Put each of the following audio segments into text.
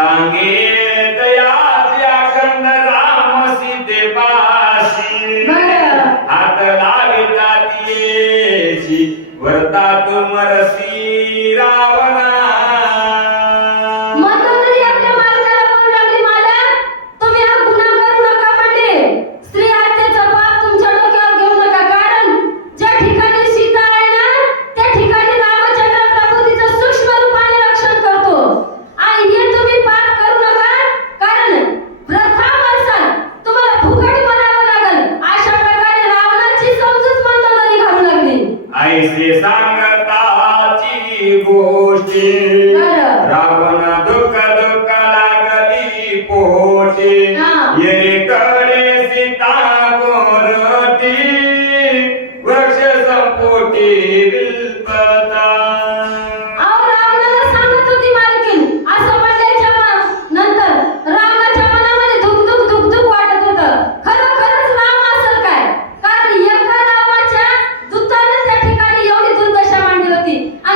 आणि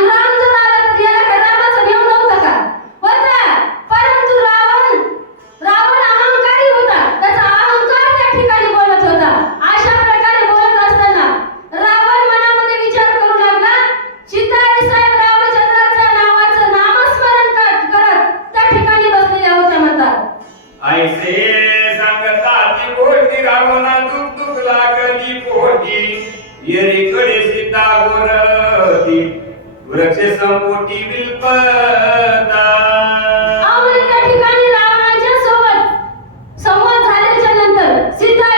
राम जर आला तर याला काय रामाचा नेम नव्हता का? होता. वृक्ष संपोटी विल्पता. आम्ही त्या ठिकाणी रावणाच्या सोबत संवाद झाल्याच्या नंतर सीता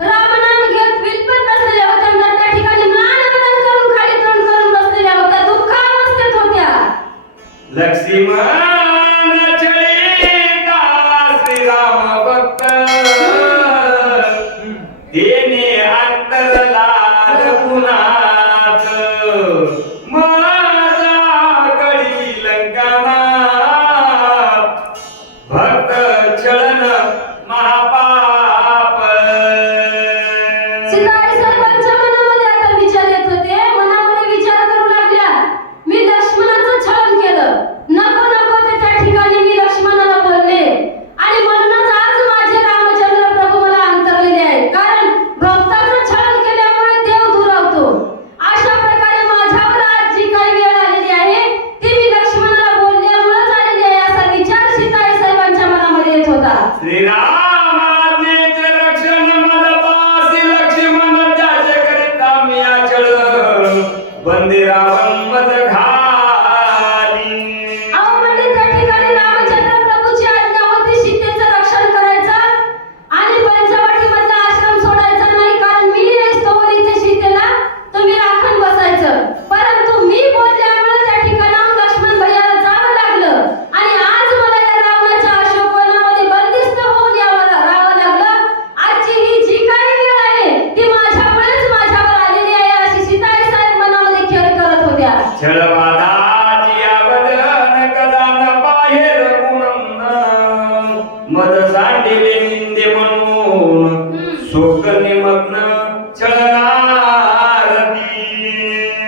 रामनाम घेत विलपत बसलेल्या होत्या. त्या ठिकाणी म्लानवदन करून खाली तोंड करून बसलेल्या होत्या. दुःखावस्थेत होत्या. लक्ष्मण चरिता श्रीराम भक्त देने अंतरलाल पुनात माझा कडी लंकाना भक्त चलन महापाप. सीता सर्वांच्या मनामध्ये आता विचार येत होते. मनामध्ये विचार करू लागल्या, मी लक्ष्मणाचं छळन केलं. नको नको ते त्या ठिकाणी मी लक्ष्मणाला बोलले आणि म्हणूनच आज माझे रामचंद्र प्रभू मला अंतरलेले आहेत. कारण भक्ताचं छळन केल्यामुळे देव दुरावतो. अशा प्रकारे माझ्यावर आज जी काही वेळ आलेली आहे ती मी लक्ष्मणाला बोलल्यामुळेच आलेली आहे असा विचार सीता साहेबांच्या मनामध्ये येत होता. श्रीराम आज्ञेचे रक्षण मदपासी लक्ष्मण त्याचे करिता मी अचळ बंदी रावण मद घाली. अहो म्हणजे त्या ठिकाणी रामचंद्र प्रभूची आज्ञा होती सीतेचं रक्षण करायचं आणि पंचवटीमधला आश्रम सोडायचा नाही. कारण मी तोवर इथे सीतेला तुम्ही राखण बसायचं. परंतु मी बोलल्यामुळे त्या ठिकाणाहून लक्ष्मण भैयाला जावं लागलं आणि आज मला या रावणाच्या अशोकवनामध्ये बंदिस्त होऊन राहावं लागलं. आजची ही जी काही वेळ आहे ती माझ्यामुळेच माझ्यावर आलेली आहे अशी सीताई साहेब मनामध्ये खेळ करत होत्या. छळवादाची आवडन कदान बाहेर गुणन मद सांडिले निंदे म्हणून शोक निमग्न छळनारती.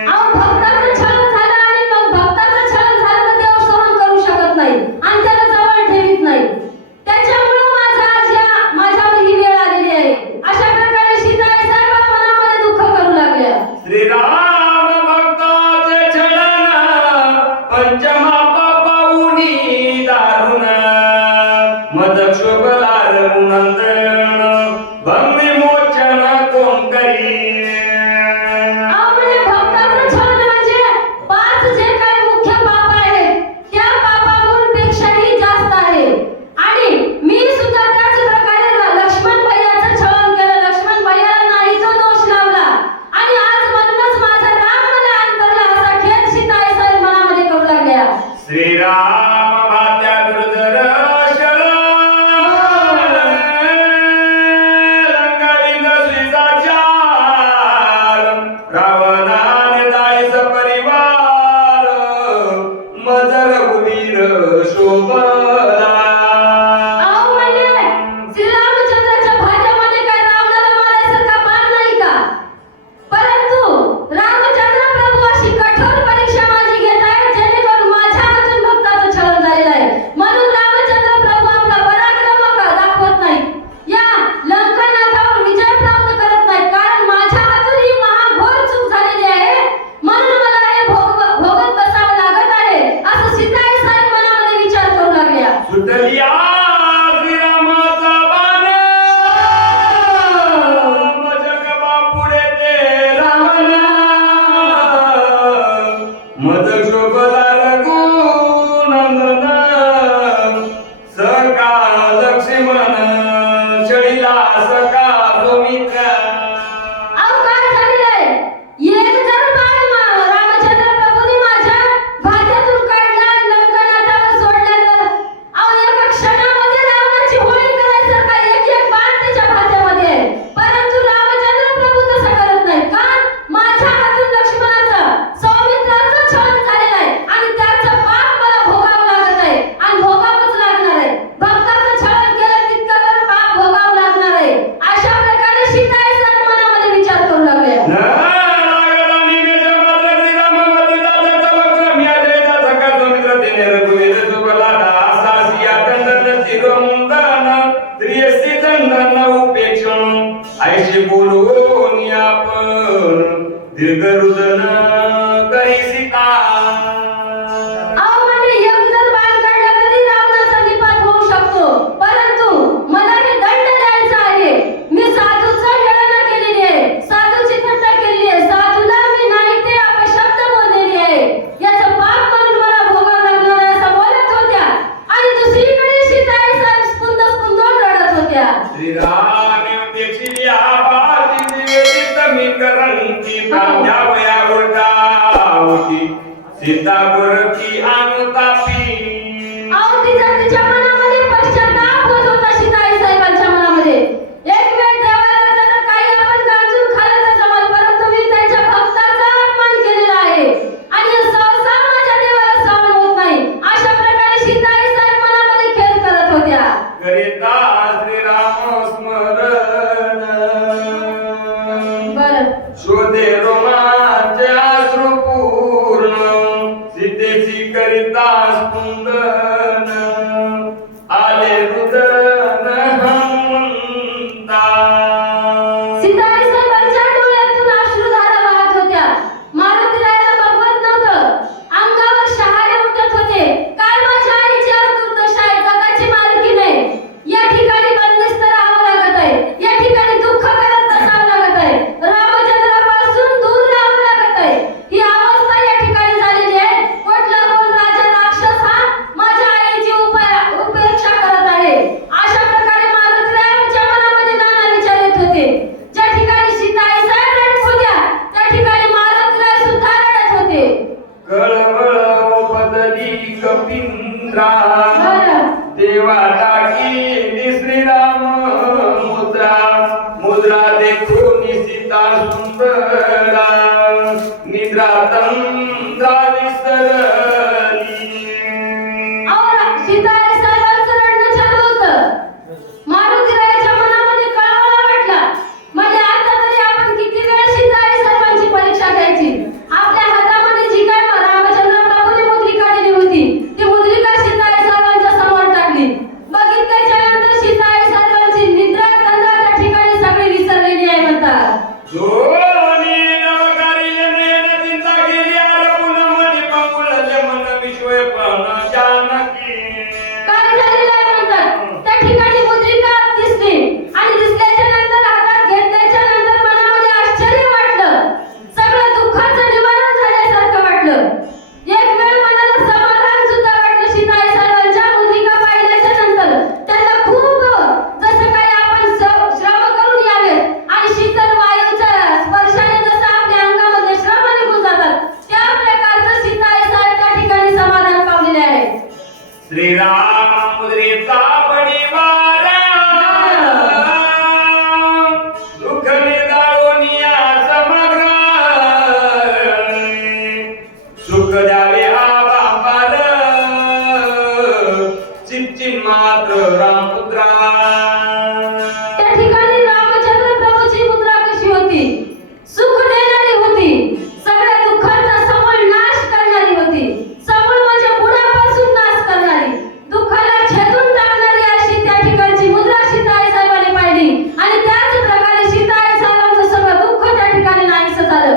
अहो भक्ताचं छळन झालं आणि मग भक्ताचं छळन झालं तर देव सहन करू शकत नाही आणि त्याला जवळ ठेवीत नाही. त्याच्यामुळे माझ्यावर ही वेळ आलेली आहे. अशा प्रकारे सीताई साहेब मनामध्ये दुःख करू लागल्या. श्रीराम भक्ताचे छळन पंचमा पापाऊनी दारुण मद क्षोभलार मुनंदन भंगी मोचन कोण करी. अहो म्हणजे भक्ताचं छळन म्हणजे 5 जे काही मुख्य पाप आहेत त्या पापांपेक्षाही जास्त आहे. आणि मी सुद्धा त्याच प्रकारे लक्ष्मण भैयाचं छळन केलं. लक्ष्मण भैयाला नाही तो दोष लावला आणि आज म्हणूनच माझा राम मला अंतरला असा खेद सीताई साहेब मनामध्ये करू लागल्या. श्रीराम भात्या दुर्धर शरण लंकाविंद श्रीसाचार रावणाने दायस परिवार मद रघुवीर शोभला. अहो म्हणजे श्रीरामचंद्राच्या भाज्यामध्ये काय रावणाला मारायसारखा बाण नाही का? परंतु रामचंद्र प्रभू अशी कठोर परीक्षा माझी घेत आहेत जेणेकरून माझ्या हातून भक्ताचं छळन झालेलं आहे. म्हणून रामचंद्र प्रभू आपला पराक्रम दाखवत नाही. या लंकानाथावर विजय प्राप्त करत नाही. कारण माझ्या हातून ही महाघोर चूक झालेली आहे. म्हणून मला हे भोगत बसावं लागत आहे असं सीताई साहेब मनामध्ये विचार करू लागल्या. सीतापुर की अनुतापी अहो तिच्या मनामध्ये पश्चाताप होत होता सीताई साहेबांच्या मनामध्ये. एक वेळ देवाला जर काही आपण गांजून खाल्लं तर जमल, परंतु मी त्यांच्या भक्ताचा अपमान केलेला आहे आणि सहसा माझ्या देवाला सहन होत नाही. अशा प्रकारे सीताई साहेब मनामध्ये खेद करत होत्या. करिता श्रीराम स्मरण बरं शोधे रोमांच अश्रुपूर्ण सीतेची करिता स्पंदन आले रुदन हनुमंता. सीताई साहेबांच्या डोळ्यातून अश्रुधारा वाहत होत्या. मारुतीरायाला बघवत नव्हतं. अंगावर शहारे उठत होते. काय माझ्या आईची आज दुर्दशा आहे, जगाची मालकी नाही. या ठिकाणी बंदिस्त राहावं लागत आहे. या ठिकाणी दुःख करत बसावं लागत आहे. रामचंद्रापासून दूर राहावं लागत आहे. ही अवस्था या ठिकाणी झालेली आहे. कुठला कोण राजा राक्षस हा माझ्या आईची उपेक्षा करत आहे. अशा प्रकारे मारुतीरायांच्या मनामध्ये नाना विचार येत होते. ज्या ठिकाणी सीताई साहेब रडत होत्या त्या ठिकाणी मारुतीराय सुद्धा रडत होते. कळवळ बदली कपिंद्रा बरं. देवा टाकी श्रीराम मुद्रा मुद्रा देखून सीता सुंदरा निद्रा तंद्रा विसरली. अहो सीताई साहेबांचं रडणं चालू होतं. मारुतीरायाच्या मनामध्ये कळवळा वाटला. म्हणजे आता तरी आपण किती वेळ सीताई साहेबांची परीक्षा घ्यायची. आपल्या हातामध्ये जी काय रामचंद्र प्रभूने मुद्रिका दिली होती ती मुद्रिका सीताई साहेबांच्या समोर टाकली. बघितल्याच्या नंतर सीताई साहेबांची निद्रा तंद्रा त्या ठिकाणी सगळी विसरलेली आहे म्हणतात. दोन्ही नवकारीने नयन चिंता केली आरपुन मनी बकुळ जमन विश्वय पण जानकी. काय झालेलं आहे म्हणतात. त्या ठिकाणी मुद्रिका दिसली आणि दिसल्याच्या नंतर हातात घेतल्याच्या नंतर मनामध्ये आश्चर्य वाटलं. सगळं दुःखाचं निवारण झाल्यासारखं वाटलं. एक वेळ मनाला समाधान सुद्धा वाटलं. सीताई साहेबांच्या मुद्रिका पाहिल्याच्या नंतर त्यांना खूप जसं काही आपण श्रम करून यावेत आणि शीतल वायूच्या स्पर्शाने जसं आपल्या अंगामध्ये श्रम निघून जातात त्या प्रकारचं सीताई साहेब त्या ठिकाणी समाधान पावलेले आहे. श्रीराम मुद्रेचा पडिवार दुःख निर्दाळोनिया समग्र सुख द्यावे आबापार चिंचिन मात्र रामपुत्रा. त्या ठिकाणी रामचंद्र प्रभूची मुद्रा कशी होती. सुख देणारी होती. सगळ्या दुःखांचा समूळ नाश करणारी होती. समूळ म्हणजे बुडापासून नाश करणारी, दुःखाला छेदून टाकणारी अशी त्या ठिकाणची मुद्रा सीताई साहेबांनी पाहिली आणि त्याच प्रकारे सीताई साहेबांचं सगळं दुःख त्या ठिकाणी नाहीसं झालं.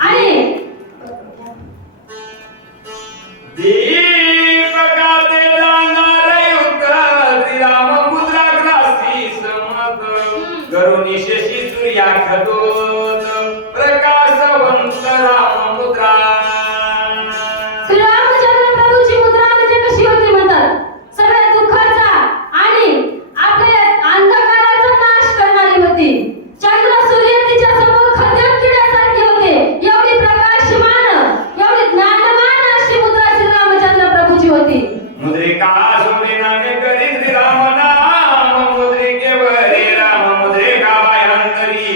आणि दीपकाते जाणारे उत्तर श्रीराम मुद्रा ग्रासी समत करुणी शशी सूर्याखदोत प्रकाशवंत राम मुद्रा. श्रीरामचंद्र प्रभूची मुद्रा म्हणजे कशी होती म्हणतात. सगळ्या दुःखाचा आणि आपल्या अंधकाराचा नाश करणारी होती. चंद्र सूर्य तिच्या समोर खद्यम किड्यासारखे होते. एवढी प्रकाशमान एवढी ज्ञानवान अशी मुद्रा श्रीरामचंद्र प्रभूची होती. मुद्रिका सोने नामे करी श्रीराम नाम मुद्रिके वरे राम मुद्रिका बाह्यांतरी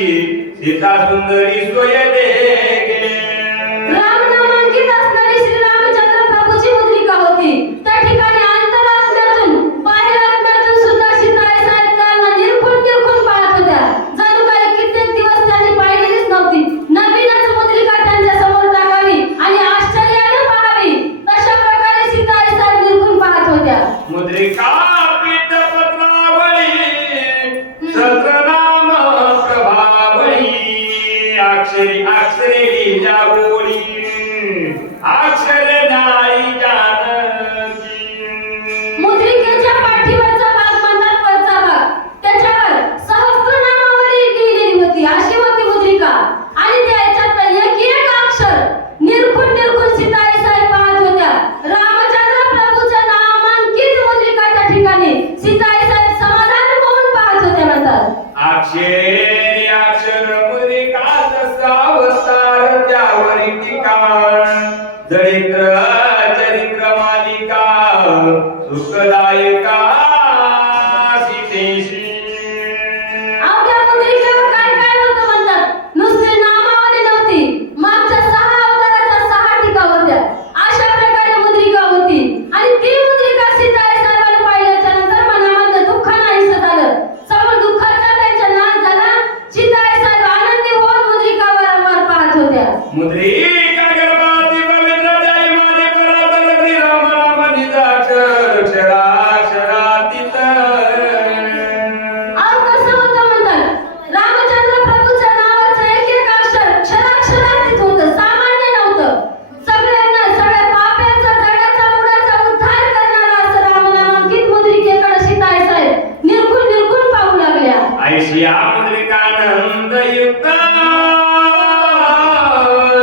सुखदायका सीतेशी. अवघ्या मुद्रिकेवर काय काय होतं म्हणतात. नुसती नामावली नव्हती, मागच्या 6 अवताराच्या 6 टीका होत्या. अशा प्रकारे मुद्रिका होती आणि ती मुद्रिका सीताई साहेबांनी पाहिल्याच्या नंतर मनामध्ये दुःख नाहीसं झालं. समोर दुःखाचा त्यांचा नाश झाला. सीताई साहेब आनंदी होऊन मुद्रिका वारंवार पाहत होत्या. मुद्रिका गर्भाती पवित्र जाई माझे परातन श्री राम राम निजाक्षर अक्षरातीत. अहो कसं होतं म्हणतात. रामचंद्र प्रभूच्या नावाचं एक एक अक्षर क्षराक्षरातीत होतं, सामान्य नव्हतं. सगळ्यांना सगळ्या पाप्यांचा जगाचा मुळाचा उद्धार करणारा असं रामनामांकित मुद्रिकेकडे सीताई साहेब निरखून निरखून पाहू लागल्या. ऐशी मुद्रिकानंद युक्त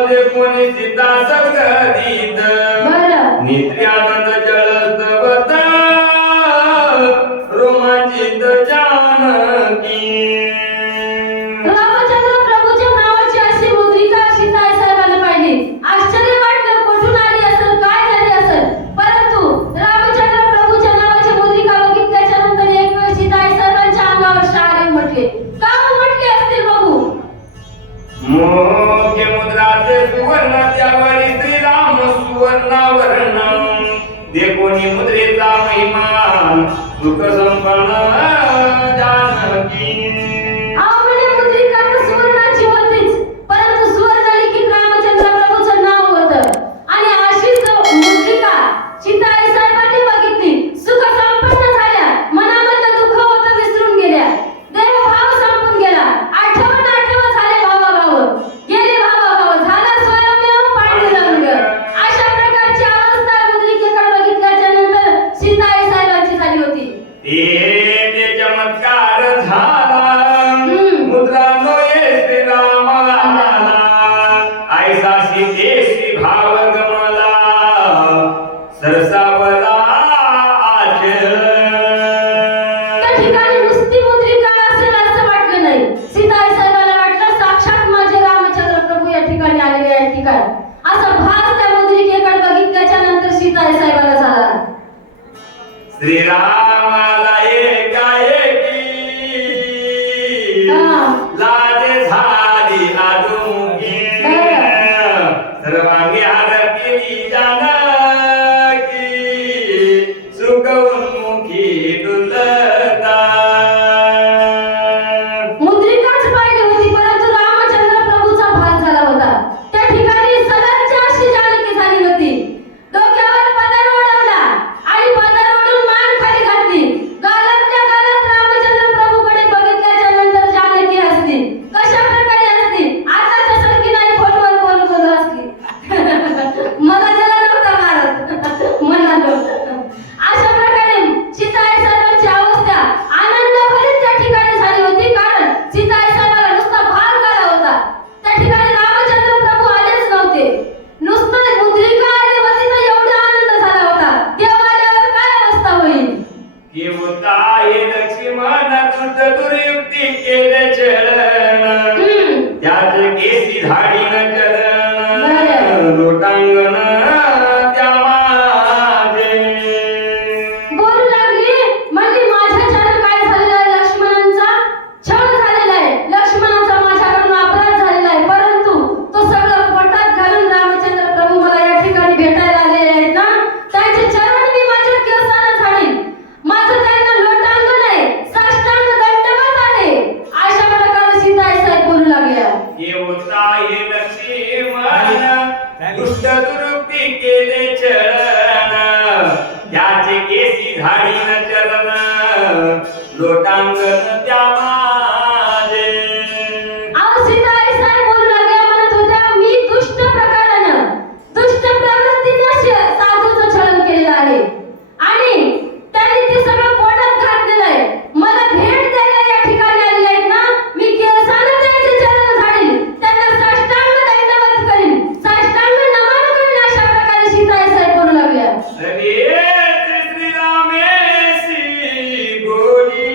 जे कोणी सीता सद्गदित. बरं. नित्यानंद जलस्तवत रोमांचित जानकी. रामचंद्र प्रभूच्या नावाची अशी मुद्रिका सीताई साहेबांना पाहिली. आश्चर्य वाटलं, कुठून आली असेल, काय झाली असेल. परंतु रामचंद्र प्रभूच्या नावाची मुद्रिका बघितल्याच्या नंतर एक वेळ सीताई साहेबांच्या अंगावर शहारे उमटले. का उमटले असतील बघू. मोके मुद्राचे सुवर्ण त्यावरी श्रीराम सुवर्णावरण. देखोनी मुद्रेचा महिमा सुख संपन्न जानकी. आवडले मुद्रिका तर सुवर्णाची होतीच, परंतु सुवर्ण लिखित रामचंद्र प्रभूचं नाव होतं. आणि अशीच मुद्रिका सीताई साहेबांनी बघितली. सुख संपन्न झाल्या, मनामधलं दुःख होतं विसरून गेल्या, देहभाव संपून गेला. आठवण झाले भावाभाव, गेले भावाभाव, झाला स्वयंमेव पांडुरंग. अशा प्रकारची अवस्था मुद्रिकेकडे बघितल्याच्या नंतर सीताई साहेबांची झाली होती. ते चमत्कार झाला मुद्रा नोये श्रीरामाला. ऐसा सीतेशी भाव गमला सरसावला आचल. त्या ठिकाणी नुसती मुद्रिका असेल असं वाटलं नाही. सीताई साहेबाला वाटलं साक्षात माझे रामचंद्र प्रभू या ठिकाणी आलेले आहेत की काय. असा भास त्या मुद्रिकेकडे बघितल्याच्या नंतर सीताई साहेबाला झाला. श्रीरामाला एकाएकी लाज झाली आदुंगी. सर्वांगी हार केली जानकी सुखोन्मुखी डुलता. मुद्रिकाच पाहिली होती, परंतु रामचंद्र प्रभूचा भास झाला होता. त्या ठिकाणी सलज्ज अशी जानकी झाली होती. डोक्यावर पदर ओढवला आणि पदर ओढून मान खाली घातली. गालातल्या गालात रामचंद्र प्रभूकडे बघितल्याच्या नंतर जानकी हसली. कशा प्रकारे हसली. आताच्या सारखी नाही, फोनवर बोलत हसली. मला त्याला नव्हता मारत, मला नव्हतं. अशा प्रकारे सीताई साहेबांची अवस्था आनंदभरीत त्या ठिकाणी झाली होती. कारण सीताई साहेबाला नुसता भाग आला होता. त्या ठिकाणी रामचंद्र प्रभू आलेच नव्हते. नुसतं मुद्रिका आली होती तर एवढा आनंद झाला होता. देव आल्यावर काय अवस्था होईल. की उताये लक्ष्मण दुष्ट दुर्युक्ती केले चरण. त्याचे केसी धाडीन चरण लोटांगण त्या माझे. बोलू लागली, म्हणली माझ्या छान काय झालेलं आहे. लक्ष्मणांचा छळ झालेला आहे, लक्ष्मणाचा माझ्याकडून अपराध झालेला आहे. परंतु तो सगळं पोटात घालून रामचंद्र प्रभू मला या ठिकाणी भेटायला आलेले आहेत ना, त्यांचे चरण मी माझ्या केसानं झाडीन. माझं त्यांना लोटांगण आहे, साष्टांग दंडवत आहे. अशा प्रकारे सीताई साहेब बोलू लागल्या. ये उताये लक्ष्मण दुष्ट दुर्युक्ती केले चरण. त्याचे केसी धाडीन चरण लोटांगण त्या माझे. अहो सीताई साहेब बोलू लागल्या, म्हणत होत्या मी दुष्ट प्रकारानं, दुष्ट प्रवृत्तीनं साधूचं छळन केलेलं आहे आणि त्यांनी ते सगळं पोटात घातलेलं आहे. मला भेट द्यायला या ठिकाणी आलेले आहेत ना, मी केसानं त्यांचे चरण झाडीन, त्यांना साष्टांग दंडवत करीन, साष्टांग नमन करीन. अशा प्रकारे सीताई साहेब बोलू लागल्या. अरे श्रीरामेशी गोडी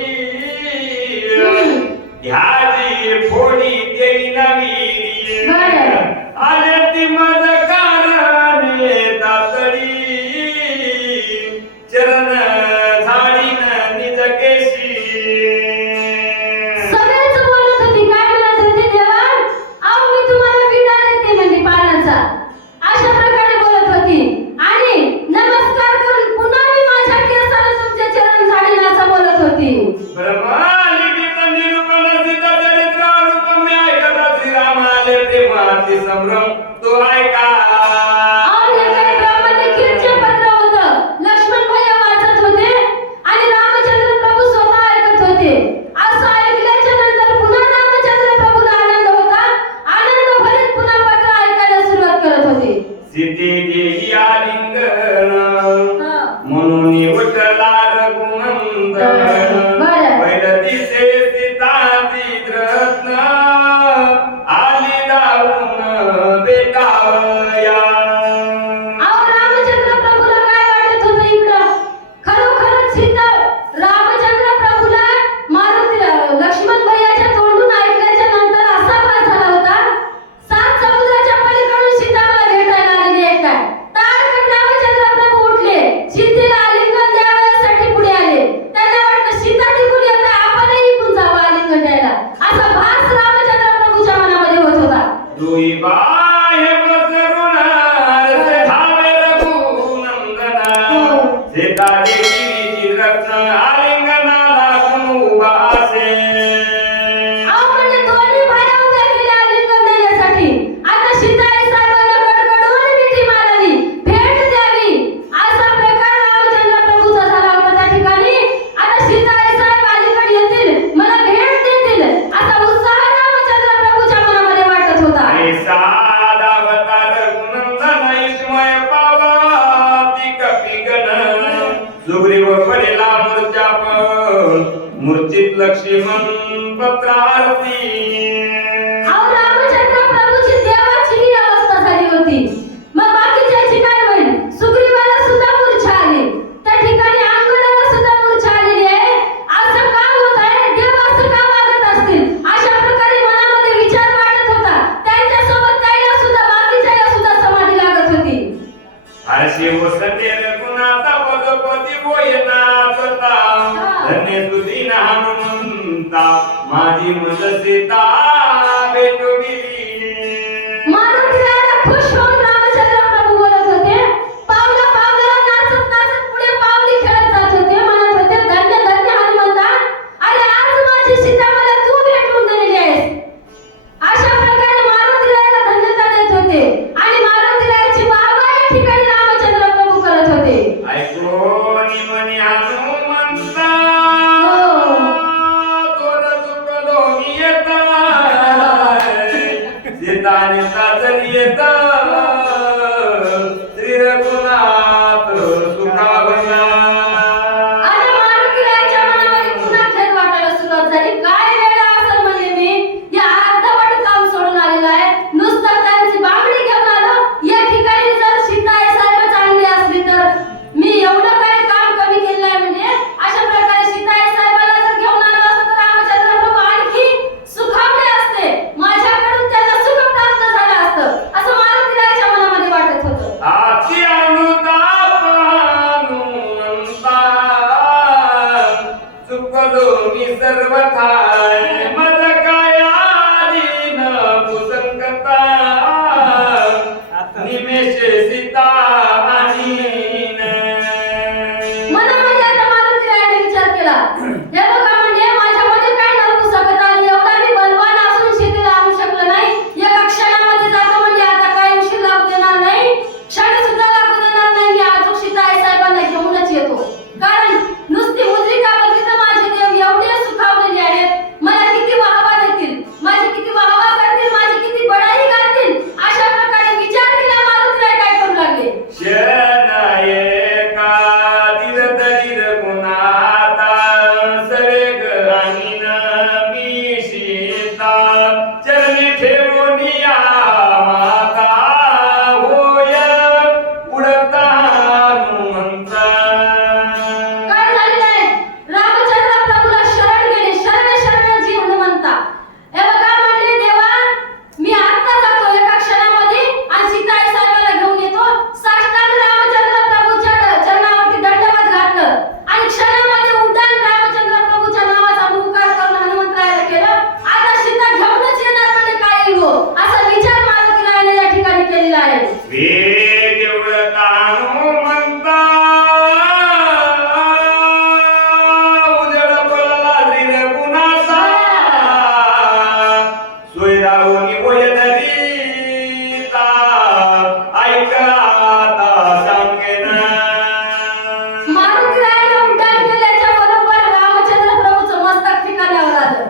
सीता देवीची रत्न आलिंगनाला कोण उभा असे अहो म्हणजे दोन्ही भाया उद्या गेल्या आलिंगन देण्यासाठी. आता सीताई साहेबांना गडगडून मिठी मारावी, भेट द्यावी, असा प्रकार रामचंद्र प्रभूचा झाला होता त्या ठिकाणी. आता सीताई साहेब अलीकडे येतील, मला भेट देतील, असा उत्साह रामचंद्र प्रभूच्या मनामध्ये वाटत होता. आणि साधा अवतार गुणनंदन ईश्वय पावा ती कपिगण सुग्रीव पडेला मूर्त्याप मूर्तीत लक्ष्मण पत्रार्थी. अहो रामचंद्र प्रभूची देवाची ही अवस्था झाली होती. मग बाकीच्याची काय होईल? सुग्रीवाला सुद्धा मूर्छा आली, त्या ठिकाणी अंगदाला सुद्धा मूर्छा आलेली आहे. असं का होत आहे? देव असं का वागत असतील? अशा प्रकारे मनामध्ये विचार वाटत होता. त्यांच्यासोबत त्याला सुद्धा बाकीच्याला सुद्धा समाधी लागत होती. अशी वसतेर गुणाचा पदपती बोयनाचता धन्य सुदीन हनुमंता माझी मुल सीता भेटविली. मारुतीला खुश होऊन रामचंद्र प्रभू बोलत होते. पावला पावला नाचत नाचत पुढे पावली खेळत जात होते. म्हणत होते, धन्य धन्य हनुमंता, अरे आज माझी सीता मला तू भेटवून दिलेली आहेस. अशा प्रकारे मारुतीला धन्यता देत होते. आणि मारुतीलाची बाबा या ठिकाणी रामचंद्र प्रभू करत होते. ऐको निमनी हनुमंता तोर चुक दोन्ही येता सीताने साजरी येता श्री रघुनाथ सुखावला. आता मारुतीलाच्या मनामध्ये पुन्हा खेद वाटायला सुरुवात झाली. काय वेळा असं म्हणजे मी या अर्धवट काम सोडून आलेलो आहे. नुसतं त्यांची बांगडी घेऊन आलो. या ठिकाणी जर सीताई साहेब चांगली असली तर मी एवढं काही काम कमी केलं आहे म्हणजे. अशा प्रकारे सीताई साहेबाला जर घेऊन आलो असतो तर रामचंद्र प्रभू आणखी सुखावले असते. माझ्याकडून त्यांना सुख प्राप्त झालं असतं असं मारुतीलाच्या मनामध्ये वाटत होतं. आती अनुताप हनुमंता चुकलो मी सर्व ठाय मज काय आदीन कुसंगता निमेष सीता आणीन. मनामध्ये आता मारुतीरायाने विचार केला, हे बघा म्हणजे माझ्यामध्ये काय नपुसकता आली. एवढा मी बलवान असून शेतीला आणू शकलो नाही. एका क्षणामध्ये जातो म्हणजे आता काही उशीर लागू देणार नाही, क्षण सुद्धा लागू देणार नाही. मी आजूक सीताई साहेबांना घेऊनच येतो. कारण नुसती मुद्रिका बघितली तर माझे देव एवढे सुखावलेले आहेत. मला किती वाहवा देतील, माझी किती वाहवा करतील, माझी किती बढाई करतील. अशा प्रकारे विचार केला मारुतीराय काय करू लागले. शनायका दिल गुणाता सवेग आणीन मी सीता चरणी ठेवून या माता होय उडता हनुमंता. काय झालेलं आहे? रामचंद्र प्रभूला शरण गेले. शरण शरण जी हनुमंता. हे बघा म्हणले, देवा मी आता जातो एका क्षणामध्ये आणि सीताई साहेबाला घेऊन येतो. साष्टांग रामचंद्र प्रभूच्या चरणावरती दंडवत घातलं आणि क्षणामध्ये उड्डाण रामचंद्र प्रभूच्या नावाचा उपकार करून हनुमंतरायाला केलं. आता सीता घेऊनच येणार म्हणजे काय हो असा विचार मारुतीरायाने या ठिकाणी केलेला आहे. वेग उडता हनुमंता उजड पडला श्री रघुनाथा सोयरावनी वयधरीता ऐका आता सांगेन. मारुतीरायाने उड्डाण केल्याच्या बरोबर रामचंद्र प्रभूचं मस्तक ठिकाणावर आलं.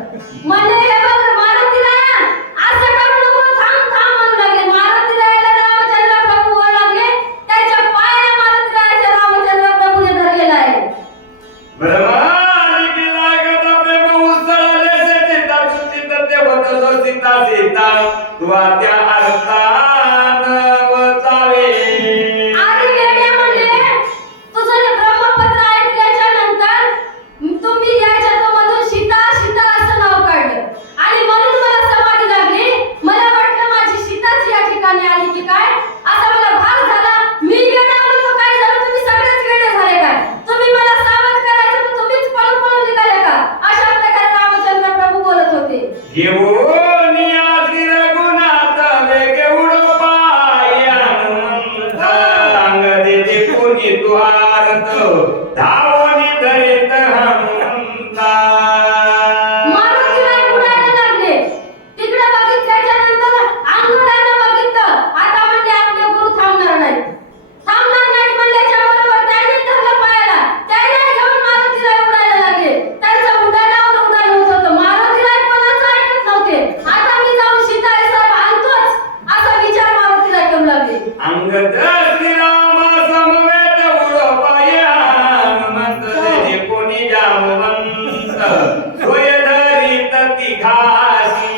म्हणजे हे बघ मारुतीराया असं करू नको, थांब थांब म्हणू लागले. मारुतीरायाला रामचंद्र प्रभू ओळखू लागले. त्याच्या पायाला मारुतीरायाच्या रामचंद्र प्रभूने धरलेला आहे. ब्रह्मांड की लागत प्रेम उसळले से चित्ता सुचित देवत जो सीता सीता तू त्या अर्थान वचावे. आणि वेड्या म्हणले, तुझं हे ब्रह्मपत्र ऐकल्याच्या नंतर तुम्ही याच्यातून सीता सीता असं नाव काढलं आणि म्हणून मला समाधी लागली. मला वाटलं माझी सीताच या ठिकाणी आली की काय, असा मला भाग झाला. मी वेडा म्हणतो काय झालं, तुम्ही सगळेच वेडे झाले काय? तुम्ही मला सावध करायचं तर तुम्हीच पळून पळून निघाले का? अशा प्रकारे रामचंद्र प्रभू बोलत होते. घेऊन या श्री रघुनाथ धावून धरित हनुमंता. मारुतीराय उडायला लागले. तिकडे बघितल्याच्या नंतर अंगुरानं बघितलं. आता म्हणजे आपले गुरु थांबणार नाहीत. थांबणार नाहीत म्हणल्याच्या बरोबर त्यांनी धरलं पायाला. त्यांना घेऊन मारुतीराय उडायला लागले. त्यांचं उडाल्यावर उडाल होत होतं. मारुतीराय कोणाचं ऐकत नव्हते. आता मी जाऊन सीताई साहेब आणतोच असा विचार मारुतीराय करू लागले. अंगद श्रीराम समवेत उडपाय हनुमंत देणे कोणी जामवंत सोय धरीत तिघासी.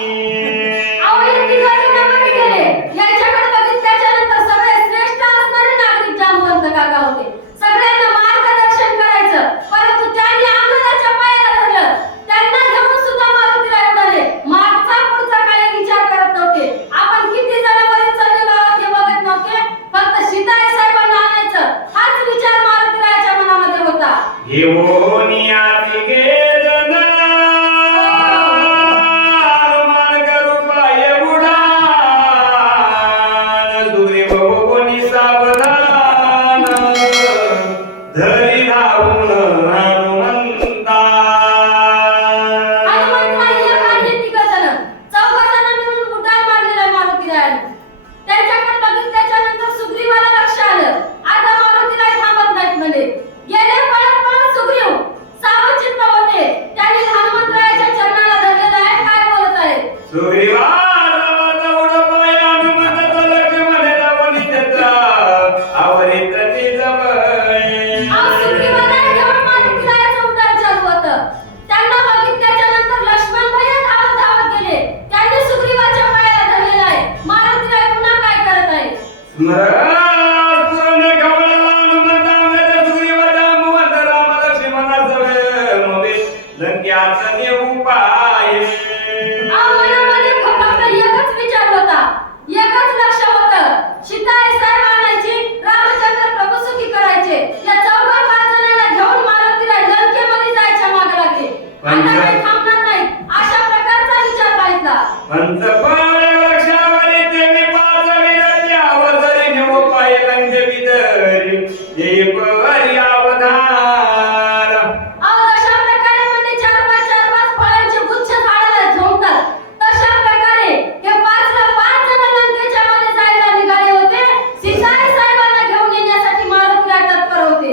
अहो, हे तिघांनी नंबर गेले. याच्याकडे बघितल्याच्या नंतर सगळे श्रेष्ठ असणारे नागरिक जामवंत काका होते. सगळ्यांना मार्गदर्शन करायचं. परंतु त्यांनी अंगदाच्या पायाला धरलं. त्यांना घेऊन सुद्धा मारुतीराय उडाले. मागचा पुढचा काही विचार करत नव्हते. आपण किती जण बरीच चालले गावात हे बघत नव्हते. फक्त सीताई साहेबांना आणायचं हाच विचार मारुतीरायाच्या मनामध्ये होता. घेऊन या तिघे जण हनुमान गरुपाय उडान सुग्रीव कोणी सावधान धरी धावून हनुमंता. हनुमंतराय एक आणि तिघजण, चौघजण मिळून उड्डाण मारलेलं मारुतीरायाने. त्यांच्याकडे बघितल्याच्या नंतर सुग्रीवाला लक्ष आलं. आता मारुतीराय थांबत नाहीत म्हणे. गेले पळत पळत सुग्रीव सावचित्त होते. त्यांनी हनुमंतरायाच्या चरणाला धरलेलं आहे. काय बोलत आहे? सुग्रीवा रामाचा उडपाय हनुमंत लक्ष्मण जाऊन चित्रा आवरित निजबळे. सुग्रीवाला घेऊन मारुतीरायाचं उड्डाण चालू होतं. त्यांना बघितल्याच्या नंतर लक्ष्मण भैया धावत धावत गेले. त्यांनी सुग्रीवाच्या पायाला धरलेलं आहे. मारुतीराय पुन्हा काय करत आहे? स्मरण कमळला हनुमंता सुग्रीव जांबवंत राम लक्ष्मण सवे मोवे लंक्याचा नेऊ पाय. मनामध्ये फक्त एकच विचार होता. एकच लक्ष होतं. सीताई साहेब आणायची. रामचंद्र प्रभू सुखी करायचे. या चौघा पाच जणांना घेऊन मारुतीराय लंकेमध्ये जायच्या मागे लागले. आता काही थांबणार नाही अशा प्रकारचा विचार पाहिला. पंचपाळ लक्षावरी देवी पाच विरती अवतरी नेऊ पाय लंके विदरी ये परी अवधार. अशा प्रकारे म्हणजे 4x4 फळांचे गुच्छ झाडाला झोंबतात. तशा प्रकारे हे 5 जण लंकेच्या मध्ये जायला निघाले होते. सीताई साहेबांना घेऊन येण्यासाठी मारुतीराय तत्पर होते.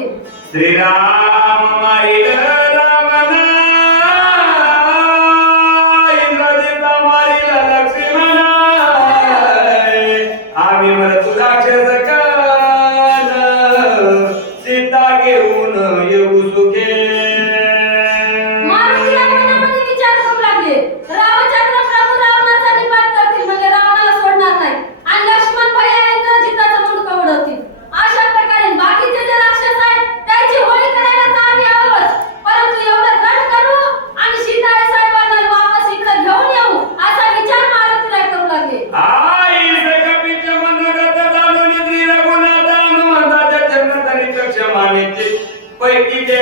श्रीराम मारिल रावण इंद्रजित मारिल लक्ष्मण आम्ही मरतु राक्षस काल सीता घेऊन येऊ सुखे. मारुतीराय मनामध्ये विचार करू लागले. रामचंद्र प्रभू रावणाचा निपात करतील म्हणजे रावणाला सोडणार नाही आणि लक्ष्मण भैया इंद्रजिताचं मुंडकं उडवतील. अशा प्रकारे बाकीचे जे राक्षस आहेत त्याची होळी करायला तर आम्ही आहोत. परंतु एवढं रण करू आणि सीताई साहेबांना वापस इकडे घेऊन येऊ असा विचार मारुतीराय करू लागले. आई सकपिच मनगत जाणून श्री रघुनाथ हनुमंताच्या चरणधरी क्षमानेचे पैकी जे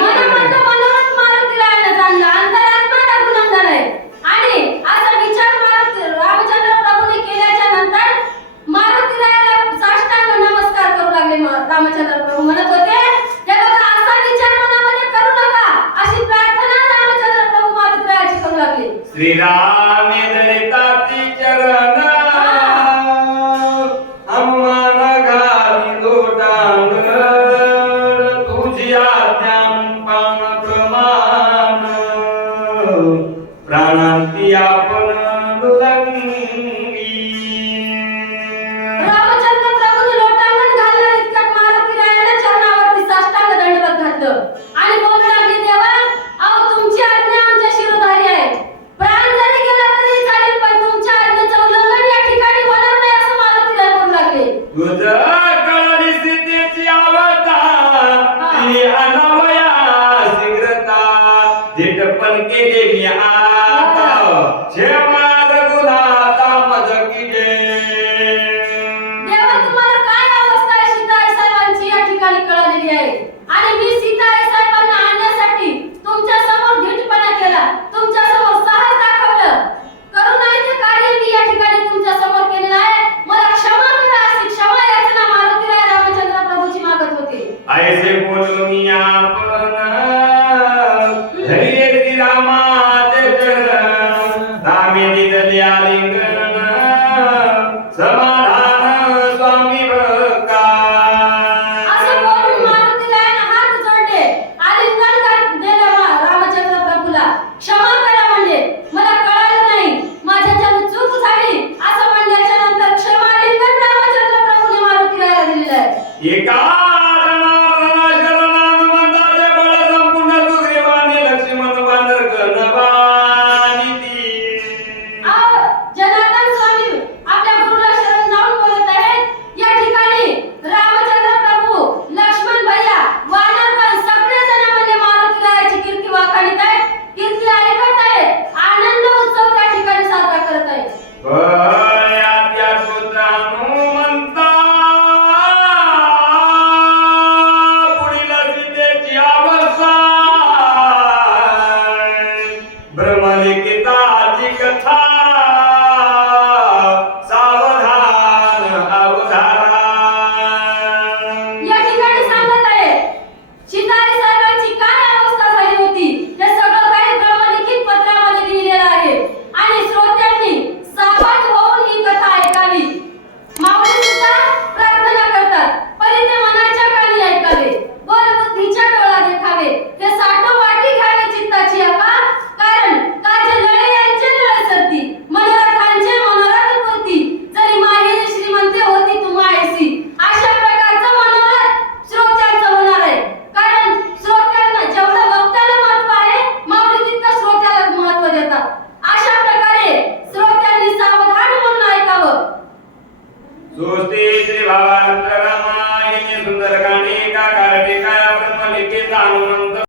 मनामध्ये मनोरथ मारुतीरायानं जाणलं. अंतरात्मा रघुनंदन आहे. आणि असा विचार रामचंद्र प्रभूने केल्याच्या नंतर मारुतीरायाला साष्टांग नमस्कार करू लागले. रामचंद्र प्रभू म्हणत होते, हे बघा असा विचार मनामध्ये करू नका अशी प्रार्थना रामचंद्र प्रभू मारुतीरायाची करू लागले. श्रीराम दलिताची चरण हनुमान घाली लोटांग तुझी आज्ञांपान प्रमाण प्राणांती आपण दुलंगी. रामचंद्र प्रभूने लोटांगण घाललं. इतक्यात मारुतीरायाला चरणावरती साष्टांग दंडवत घातलं आणि बोलू लागले, देवा अहो तुमची आज्ञा आमच्या शिरोधारी आहे. प्राण जरी गेला तरी चालेल पण तुमच्या आज्ञेचं उल्लंघन या ठिकाणी होणार नाही असं मारुतीराय बोलू लागले. तुझ कळली स्थितीची अवस्था ती अनवया शीघ्रता झेटपण केले मी आता क्षमा रघुनाथा मज की जय. देवा तुम्हाला काय अवस्था आहे सीताई साहेबांची या ठिकाणी कळलेली आहे आणि मी सीताई साहेबांना आणण्यासाठी तुमच्या समोर धीटपणा केला. तुमच्या समोर साहस दाखवलं. करुणाईचे कार्य मी या ठिकाणी तुमच्या समोर केलेलं आहे. मला क्षमा करा अशी क्षमा याचना मारुतीराय रामचंद्र प्रभूची मागत होते. आई ऐसे बोललो मी आपण धैर्य श्री रामाचे चरण रामे दिले आलिंगन समाधान स्वामी बका असं बोलून मारुतीला हात जोडले आलिंगन दिलं रामचंद्र प्रभूला. क्षमा करा म्हणजे मला कळालं नाही, माझ्याच्यानं चूक झाली असं म्हणल्याच्या नंतर क्षमा आलिंगन रामचंद्र प्रभूने मारुतीला दिलेलं आहे. एका शरणान मंदाचे बळ संपूर्ण सुग्रीवाने लक्ष्मण बांधर गणवानी ती. जनार्दन स्वामी आपल्या गुरुला शरण जाऊन बोलत आहेत. या ठिकाणी रामचंद्र प्रभू, लक्ष्मण भैया, वानरगण सगळेजण म्हणजे मारुतीरायाची कीर्ती वाखाणीत आहेत, कीर्ती ऐकत आहेत, आनंद उत्सव त्या ठिकाणी साजरा करत आहेत. या सूत्रानु म्हणता पुढील सीतेची अवस्था ब्रह्मलिखिताची कथा सावधान अवधारा. या ठिकाणी सांगत आहे सीताई साहेबांची काय अवस्था झाली होती हे सगळं काही ब्रह्मलिखित पत्रामध्ये लिहिलेलं आहे आणि श्रोत्यांनी सावध होऊन ही कथा ऐकावी. माऊली सुद्धा प्रार्थना करतात, परी ते मनाच्या कानी ऐकावे, बोल बुद्धीच्या डोळा देखावे, ते साठो वाटी घ्यावे चित्ताची अका, कारण काजे लढे यांचे डोळे सरती, मनोरथांचे मनोरथ पूर्ती, जरी माहेरी श्रीमंती होती तू मायेसी. अशा प्रकारचं मनोरथ श्रोत्यांचं होणार आहे, कारण श्रोत्यांना जेवढं वक्त्याला महत्व आहे माऊली तितकं श्रोत्याला महत्व देतात. अशा प्रकारे श्रोत्यांनी सावधान म्हणून ऐकावं. सोस्ते श्री भावानंद रामायणे सुंदरकांडी का कारटे काय ब्रह्मलिखित अनुमंत